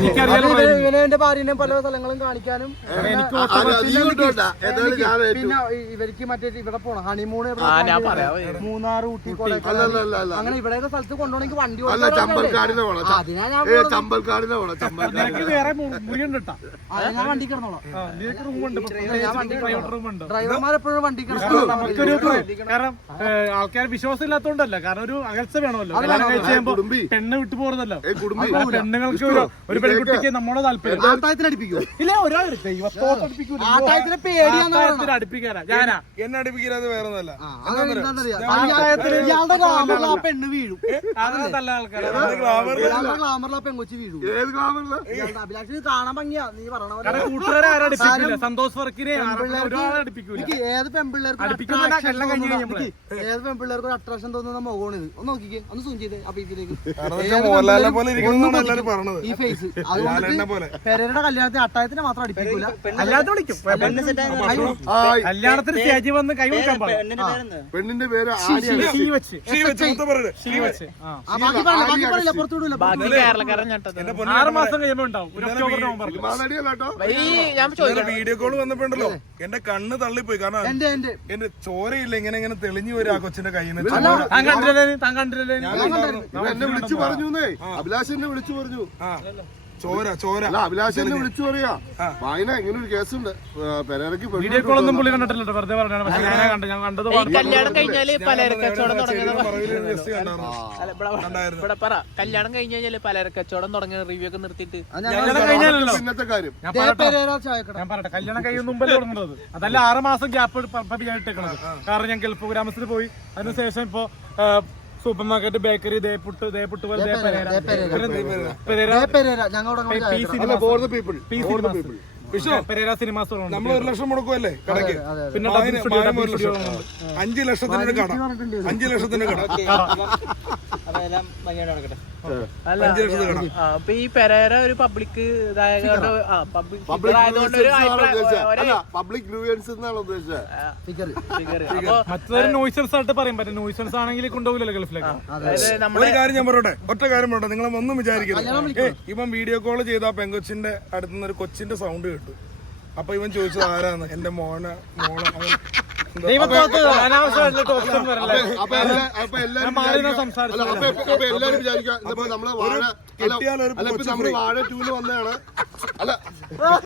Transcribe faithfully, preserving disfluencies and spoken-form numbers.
ഇവനെ ഭാര്യനെ പല സ്ഥലങ്ങളും കാണിക്കാനും പിന്നെ ഇവർക്ക് മറ്റേ ഇവിടെ പോണം ഹണിമൂണ് മൂന്നാർ ഊട്ടി അങ്ങനെ ഇവിടെയൊക്കെ സ്ഥലത്ത് കൊണ്ടുപോകണമെങ്കിൽ വണ്ടി ഞാൻ വണ്ടി കിടന്നോളാം ഡ്രൈവർമാരെപ്പോഴും വണ്ടി കാരണം ആൾക്കാർ വിശ്വാസം ഇല്ലാത്തോണ്ടല്ല, കാരണം ഒരു അകൽച്ച വേണമല്ലോ. പെണ്ണ് വിട്ടു പോകുന്നല്ലോ. പെണ്ണുങ്ങൾക്ക് ഒരു പെൺകുട്ടിക്ക് നമ്മുടെ താല്പര്യം ഇല്ല, ഒരാൾ അടുപ്പിക്കാനാ ഞാനാ എന്നെ അടുപ്പിക്കാതെ വേറെ ഒന്നല്ല. പെണ്ണ് വീഴും, നല്ല ആൾക്കാരാ. ഗ്ലാമറിലാ പെങ്കൊച്ചി വീഴും. അഭിലാഷിന് കാണാൻ ഭംഗിയാ നീ പറയണ കൂട്ടുകാരെ ആരും അടുപ്പിക്കില്ല. സന്തോഷ് വർക്കിനെ ഒരാളെ അടുപ്പിക്കൂല. ഏത് പെൺപിള്ളേർക്ക് ഏത് പെൺപിള്ളേർക്ക് ഒരു അട്രാക്ഷൻ തോന്നുന്ന മുഖമാണ് ഇത്. ഒന്ന് നോക്കിക്കേ, ഒന്ന് സൂം ചെയ്തേ ആ പീസിലേക്ക് ഈ ഫേസ്. അതുകൊണ്ട് പെരയുടെ കല്യാണത്തിന് അട്ടായത്തിന് മാത്രം അടുപ്പിക്കൂല, അല്ലാതെ വിളിക്കും. കല്യാണത്തിന് സ്റ്റേജിൽ വന്ന് കൈ വിളിക്കാൻ പറയും. പെണ്ണിന്റെ പേര് ആറ് മാസം കഴിയുമ്പോ ഉണ്ടാവും. വീഡിയോ കോള് വന്നപ്പോണ്ടല്ലോ എന്റെ കണ്ണ് തള്ളിപ്പോയി. കാരണം എന്റെ ചോരയില്ല, ഇങ്ങനെ ഇങ്ങനെ തെളിഞ്ഞു വരും ആ കൊച്ചിന്റെ കയ്യിൽ നിന്ന്. എന്നെ വിളിച്ചു പറഞ്ഞു, അഭിലാഷ് എന്നെ വിളിച്ചു പറഞ്ഞു ചോര ചോര അഭിലാഷ് എന്നെ വിളിച്ചു പറയാ വായന ഇങ്ങനെ ഒരു കേസുണ്ട് പെരേരക്ക്. വീഡിയോ കോളൊന്നും പുള്ളി കണ്ടിട്ടില്ല, വെറുതെ പറഞ്ഞാണ്. പക്ഷെ ഞാൻ കണ്ടു, ഞാൻ കണ്ടത് കല്യാണം കഴിഞ്ഞാല് പലചരക്കച്ചവടം തുടങ്ങുന്നത് കല്യാണം കഴിഞ്ഞ് കഴിഞ്ഞാല് പലചരക്കച്ചവടം തുടങ്ങിയ റിവ്യൂ ഒക്കെ നിർത്തിയിട്ട് ഇന്നത്തെ കാര്യം ഞാൻ പറയട്ടെ. കല്യാണം കഴിയുന്ന മുമ്പല്ലേ തുടങ്ങുന്നത്, അതല്ല ആറ് മാസം ഗ്യാപ്പ് ഇട്ടേക്കണത്. കാരണം ഞാൻ ഗൾഫ് ഗ്രാമത്തിൽ പോയി, അതിനുശേഷം ഇപ്പൊ സൂപ്പർ മാർക്കറ്റ്, ബേക്കറി, ദേപുട്ട് ദേപുട്ട് പോലെ പെരേര സിനിമാസ് നമ്മൾ ഒരു ലക്ഷം മുടക്കുമല്ലേ കടക്ക്. പിന്നെ അഞ്ചു ലക്ഷത്തിന്റെ കട, അഞ്ചു ലക്ഷത്തിന്റെ കട. അപ്പൊ ഈ പെരേര ഒരു പബ്ലിക് പബ്ലിക് ന്യൂയൻസ് എന്നാണ് ഉദ്ദേശിച്ചത്. മറ്റൊരു നോയ്സൻസ് ആയിട്ട് പറയാൻ പറ്റും. നോയ്സൻസ് ആണെങ്കിൽ കൊണ്ടുപോകില്ലല്ലോ ഗൾഫിലേക്ക്. ഒരു കാര്യം ഞാൻ പറയട്ടെ, ഒറ്റ കാര്യം പറയട്ടെ, നിങ്ങൾ ഒന്നും വിചാരിക്കരുത്. ഇപ്പം വീഡിയോ കോൾ ചെയ്ത പെങ്കൊച്ചിന്റെ അടുത്തുനിന്ന് ഒരു കൊച്ചിന്റെ സൗണ്ട് കേട്ടു. അപ്പൊ ഇവൻ ചോദിച്ചത് ആരാന്ന്, എന്റെ മോനെ മോളെ എല്ലാരും വിചാരിക്കാം നമ്മള് വാഴ ടൂല് വന്നതാണ്. അല്ല